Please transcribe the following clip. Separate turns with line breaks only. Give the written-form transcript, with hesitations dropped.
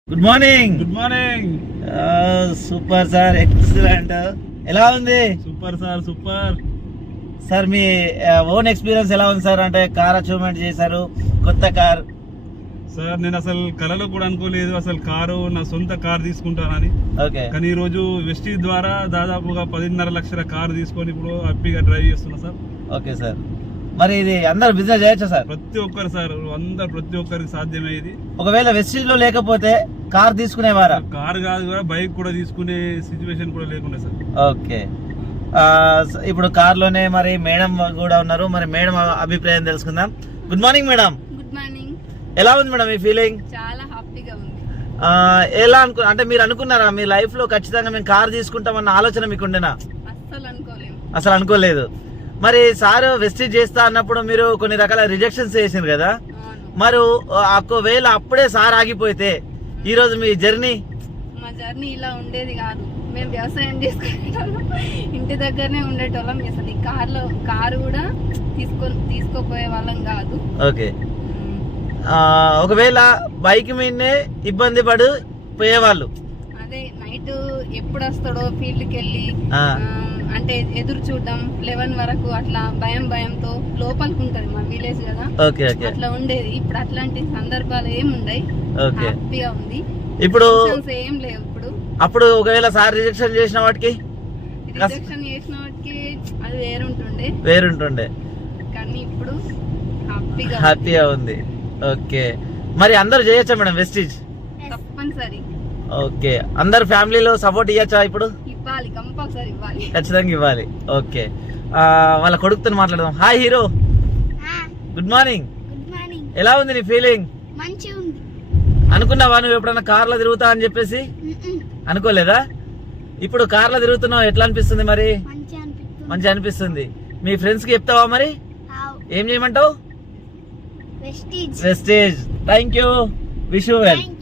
Good morning.
Good morning.
Super sir, excellent. ఎలా ఉంది?
Super sir, super
sir. మీ own experience ఎలా ఉంది సార్? అంటే కార్ అచీవ్మెంట్ చేశారు, కొత్త కార్.
సార్ నేను అసలు కలలో కూడా అనుకోలేదు అసలు కారు నా సొంత కార్ తీసుకుంటానని.
ఓకే.
కానీ ఈ రోజు వెస్టీజ్ ద్వారా దాదాపుగా 10.5 లక్షల కారు తీసుకొని ఇప్పుడు హ్యాపీగా డ్రైవ్ చేస్తున్నా సార్.
Okay sir. మరి ఇది అందరు బిజినెస్ చేయొచ్చా సార్?
ప్రతి ఒక్కరు సార్, ప్రతి ఒక్కరికి సాధ్యమే ఇది.
ఒకవేళ వెస్టీజ్ లో లేకపోతే కార్ తీసుకునేవారా?
కార్ కాదు కూడా బైక్ కూడా తీసుకునే సిచ్యువేషన్ కూడా లేకుండా సార్.
ఓకే. ఇప్పుడు కార్ లోనే మరి మేడం కూడా ఉన్నారు, మరి మేడం అభిప్రాయం తెలుసుకుందాం. Good morning madam.
Good morning.
ఎలా ఉంది మేడం మీ ఫీలింగ్?
చాలా హ్యాపీగా ఉంది.
ఎలా అంటే మీరు అనుకున్నారా మీ లైఫ్ లో ఖచ్చితంగా మేము కార్ తీసుకుంటామన్న ఆలోచన మీకు ఉండేనా? అసలు అనుకోలేదు. మరి సార్ వెస్టీజ్ చేస్తా అన్నప్పుడు మీరు కొన్ని రకాల రిజెక్షన్స్ చేసిండ్రు కదా, మరి ఒకవేళ అప్పుడే సార్ ఆగిపోతే ఈ రోజు మీ జర్నీ?
మా జర్నీ ఇలా ఉండేది కాదు. మేము వ్యవసాయం చేసుకునేటోళ్ళం, ఇంటి దగ్గరనే ఉండేటోళ్ళం. అసలు ఈ కారు కూడా తీసుకోపోయే వాళ్ళం కాదు.
ఓకే. ఒకవేళ బైక్ మీదనే ఇబ్బంది పడి పోయేవాళ్ళు.
అదే నైట్ ఎప్పుడు వస్తాడో ఫీల్డ్కి వెళ్ళి అంటే ఎదురు చూడడం 11 వరకు అట్లా భయంతో లోపలికి ఉంటది మా విలేజ్ కదా.
Okay okay.
అట్లా ఉండేది. ఇప్పుడు అట్లాంటి సందర్భాలు ఏముండయి. హ్యాపీగా ఉంది.
ఇప్పుడు
ఏం లేవు. ఇప్పుడు
అప్పుడు ఒకవేళ సార్ రిజెక్షన్ చేసిన వాటికి
అది
వేరుంటుండే
కానీ ఇప్పుడు
హ్యాపీగా ఉంది. ఓకే. మరి అందరు చేయొచ్చా మేడం వెస్టీజ్?
తప్పనిసరి.
ఓకే. అందరు ఫ్యామిలీలో సపోర్ట్ ఇవ్వచ్చా? ఇప్పుడు
ఇవ్వాలి, కంపల్సరీ ఇవ్వాలి,
ఖచ్చితంగా ఇవ్వాలి. ఓకే. వాళ్ళ కొడుకుతో మాట్లాడదాం. Hi hero. Good morning. ఎలా ఉంది నీ ఫీలింగ్? అనుకున్నావా నువ్వు ఎప్పుడన్నా కార్లో తిరుగుతా అని చెప్పేసి? అనుకోలేదా? ఇప్పుడు కార్లో తిరుగుతున్నావు, ఎట్లా అనిపిస్తుంది మరి? మంచి అనిపిస్తుంది. మీ ఫ్రెండ్స్ కి చెప్తావా మరి? ఏం చేయమంటావు? వెస్టీజ్. Thank you. Wish you well.